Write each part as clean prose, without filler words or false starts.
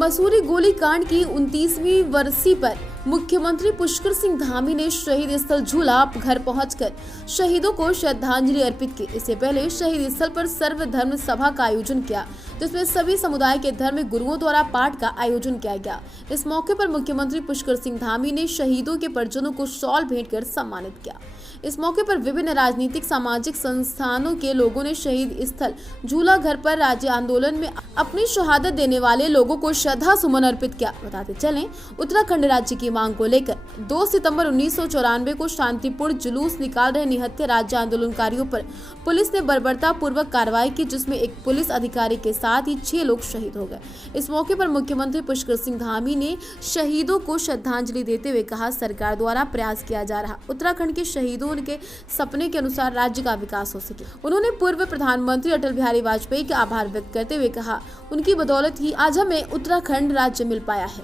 मसूरी गोलीकांड की 29वीं वर्षी पर मुख्यमंत्री पुष्कर सिंह धामी ने शहीद स्थल झूला घर पहुंचकर शहीदों को श्रद्धांजलि अर्पित की। इससे पहले शहीद स्थल पर सर्वधर्म सभा का आयोजन किया, जिसमें सभी समुदाय के धर्म गुरुओं द्वारा पाठ का आयोजन किया गया। इस मौके पर मुख्यमंत्री पुष्कर सिंह धामी ने शहीदों के परिजनों को शॉल भेंट कर सम्मानित किया। इस मौके पर विभिन्न राजनीतिक सामाजिक संस्थानों के लोगों ने शहीद स्थल झूला घर पर राज्य आंदोलन में अपनी शहादत देने वाले लोगों को श्रद्धा सुमन अर्पित किया। बताते चलें, उत्तराखंड राज्य की मांग को लेकर 2 सितंबर 1994 को शांतिपूर्ण जुलूस निकाल रहे निहत्थे राज्य आंदोलनकारियों पर पुलिस ने बर्बरता पूर्वक कार्रवाई की, जिसमें एक पुलिस अधिकारी के साथ ही 6 लोग शहीद हो गए। इस मौके पर मुख्यमंत्री पुष्कर सिंह धामी ने शहीदों को श्रद्धांजलि देते हुए कहा, सरकार द्वारा प्रयास किया जा रहा उत्तराखंड के शहीदों के सपने के अनुसार राज्य का विकास हो सके। उन्होंने पूर्व प्रधानमंत्री अटल बिहारी वाजपेयी का आभार व्यक्त करते हुए कहा, उनकी बदौलत ही आज हमें उत्तराखंड राज्य मिल पाया है।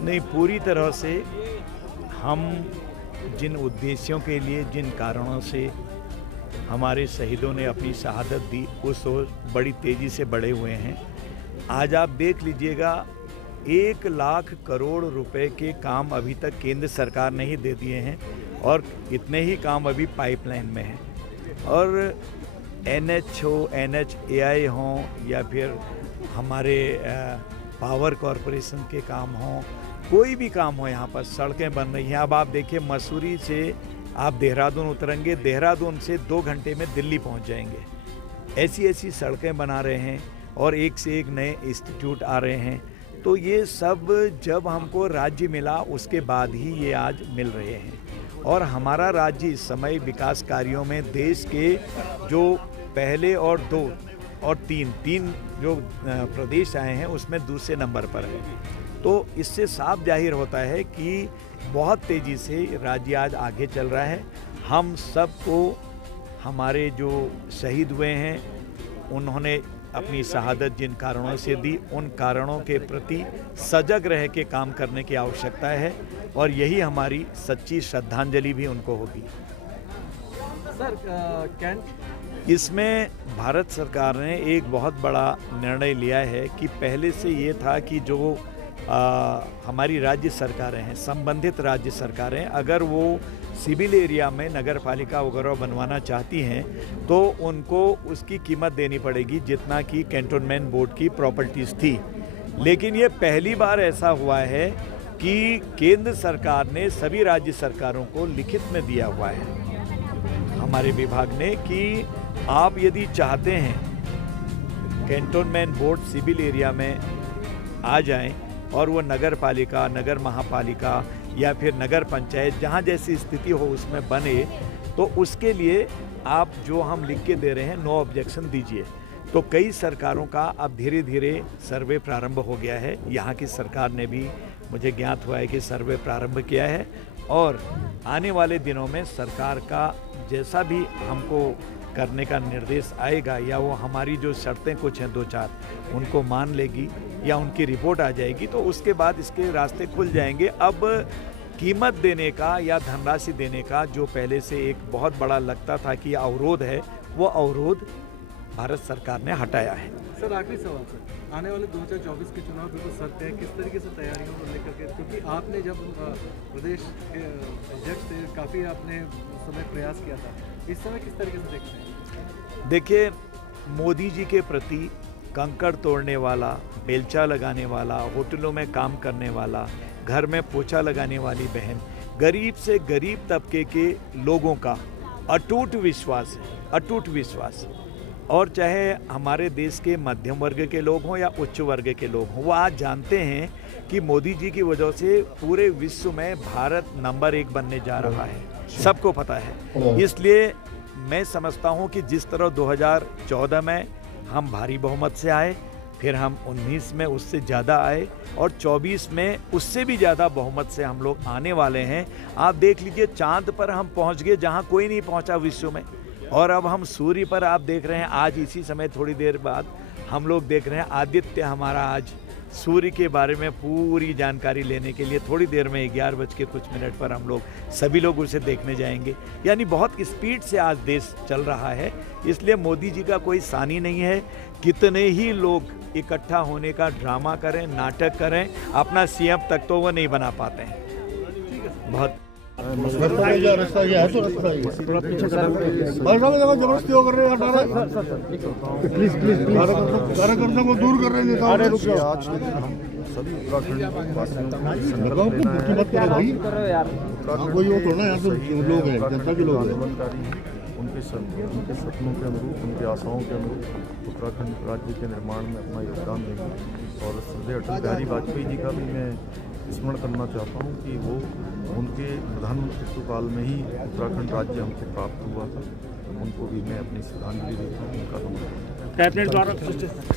नहीं, पूरी तरह से हम जिन उद्देश्यों के लिए, जिन कारणों से हमारे शहीदों ने अपनी शहादत दी, उस ओर बड़ी तेजी से बढ़े हुए हैं। आज आप देख लीजिएगा, 1 लाख करोड़ रुपए के काम अभी तक केंद्र सरकार ने ही दे दिए हैं और इतने ही काम अभी पाइपलाइन में हैं। और NH हो, NHAI हो या फिर हमारे पावर कॉरपोरेशन के काम हो, कोई भी काम हो, यहाँ पर सड़कें बन रही हैं। अब आप देखिए, मसूरी से आप देहरादून उतरेंगे, देहरादून से 2 घंटे में दिल्ली पहुँच जाएंगे। ऐसी ऐसी सड़कें बना रहे हैं और एक से एक नए इंस्टीट्यूट आ रहे हैं। तो ये सब जब हमको राज्य मिला उसके बाद ही ये आज मिल रहे हैं। और हमारा राज्य इस समय विकास कार्यों में देश के जो पहले और 2 और 3 जो प्रदेश आए हैं उसमें दूसरे नंबर पर है। तो इससे साफ जाहिर होता है कि बहुत तेज़ी से राज्य आज आगे चल रहा है। हम सबको, हमारे जो शहीद हुए हैं, उन्होंने अपनी शहादत जिन कारणों से दी, उन कारणों के प्रति सजग रह के काम करने की आवश्यकता है और यही हमारी सच्ची श्रद्धांजलि भी उनको होगी। सर, इसमें भारत सरकार ने एक बहुत बड़ा निर्णय लिया है कि पहले से ये था कि जो हमारी राज्य सरकारें हैं, संबंधित राज्य सरकारें, अगर वो सिविल एरिया में नगर पालिका वगैरह बनवाना चाहती हैं तो उनको उसकी कीमत देनी पड़ेगी जितना कि कैंटोनमेंट बोर्ड की प्रॉपर्टीज़ थी। लेकिन ये पहली बार ऐसा हुआ है कि केंद्र सरकार ने सभी राज्य सरकारों को लिखित में दिया हुआ है हमारे विभाग ने कि आप यदि चाहते हैं कैंटोनमेंट बोर्ड सिविल एरिया में आ जाएं और वो नगर पालिका, नगर महापालिका या फिर नगर पंचायत, जहाँ जैसी स्थिति हो उसमें बने, तो उसके लिए आप जो हम लिख के दे रहे हैं नो ऑब्जेक्शन दीजिए। तो कई सरकारों का अब धीरे धीरे सर्वे प्रारंभ हो गया है। यहाँ की सरकार ने भी, मुझे ज्ञात हुआ है कि सर्वे प्रारंभ किया है और आने वाले दिनों में सरकार का जैसा भी हमको करने का निर्देश आएगा या वो हमारी जो शर्तें कुछ हैं 2-4 उनको मान लेगी या उनकी रिपोर्ट आ जाएगी, तो उसके बाद इसके रास्ते खुल जाएंगे। अब कीमत देने का या धनराशि देने का जो पहले से एक बहुत बड़ा लगता था कि अवरोध है, वो अवरोध भारत सरकार ने हटाया है। सर, आखिरी सवाल सर, आने वाले 2024 के चुनाव बिल्कुल सत्य है, किस तरीके से तैयारियों को लेकर के, क्योंकि आपने जब प्रदेश के अध्यक्ष थे काफ़ी आपने उस समय प्रयास किया था, इस समय किस तरीके से देखते हैं? देखिए, मोदी जी के प्रति कंकड़ तोड़ने वाला, बेलचा लगाने वाला, होटलों में काम करने वाला, घर में पोछा लगाने वाली बहन, गरीब से गरीब तबके के लोगों का अटूट विश्वास है, अटूट विश्वास। और चाहे हमारे देश के मध्यम वर्ग के लोग हों या उच्च वर्ग के लोग हों, वो आज जानते हैं कि मोदी जी की वजह से पूरे विश्व में भारत नंबर 1 बनने जा रहा है, सबको पता है। इसलिए मैं समझता हूँ कि जिस तरह 2014 में हम भारी बहुमत से आए, फिर हम 19 में उससे ज़्यादा आए और 24 में उससे भी ज़्यादा बहुमत से हम लोग आने वाले हैं। आप देख लीजिए, चांद पर हम पहुँच गए जहाँ कोई नहीं पहुँचा विश्व में, और अब हम सूर्य पर आप देख रहे हैं। आज इसी समय थोड़ी देर बाद हम लोग देख रहे हैं आदित्य हमारा आज सूर्य के बारे में पूरी जानकारी लेने के लिए थोड़ी देर में 11:00 पर हम लोग सभी लोग उसे देखने जाएंगे। यानी बहुत स्पीड से आज देश चल रहा है, इसलिए मोदी जी का कोई सानी नहीं है। कितने ही लोग इकट्ठा होने का ड्रामा करें, नाटक करें, अपना सीएम तक तो वो नहीं बना पाते हैं। बहुत रास्ता ये है तो रास्ता ये भाई साहब देखो जबरदस्ती हो कर रहे हैं, हटा रहे प्लीज कार्यकर्ता को दूर कर रहे हैं नेताओं से। आज के दिन हम सभी उत्तराखंड वासियों लगाओ कि मत करो भाई, कोई वो थोड़ा यहाँ तो लोग हैं, जनता के लोग हैं। आंदोलनकारी उनके सपनों के अनुरूप, उनके आशाओं के अनुरूप उत्तराखंड राज्य के निर्माण में अपना योगदान देंगे। और श्रद्धेय अटल बिहारी वाजपेयी जी का भी मैं स्मरण करना चाहता हूँ कि वो उनके प्रधानमंत्रित्व काल में ही उत्तराखंड राज्य हमको प्राप्त हुआ था। उनको भी मैं अपनी श्रद्धांजलि देता हूँ, उनका नमन करता हूँ।